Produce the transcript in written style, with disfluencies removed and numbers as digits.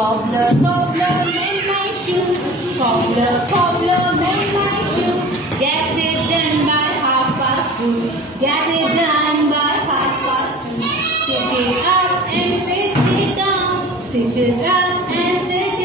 Cobbler, cobbler, mend my shoe. Cobbler, cobbler, mend my shoe. Get it done by 2:30. Get it done by 2:30. Stitch it up and stitch it down. Stitch it up and stitch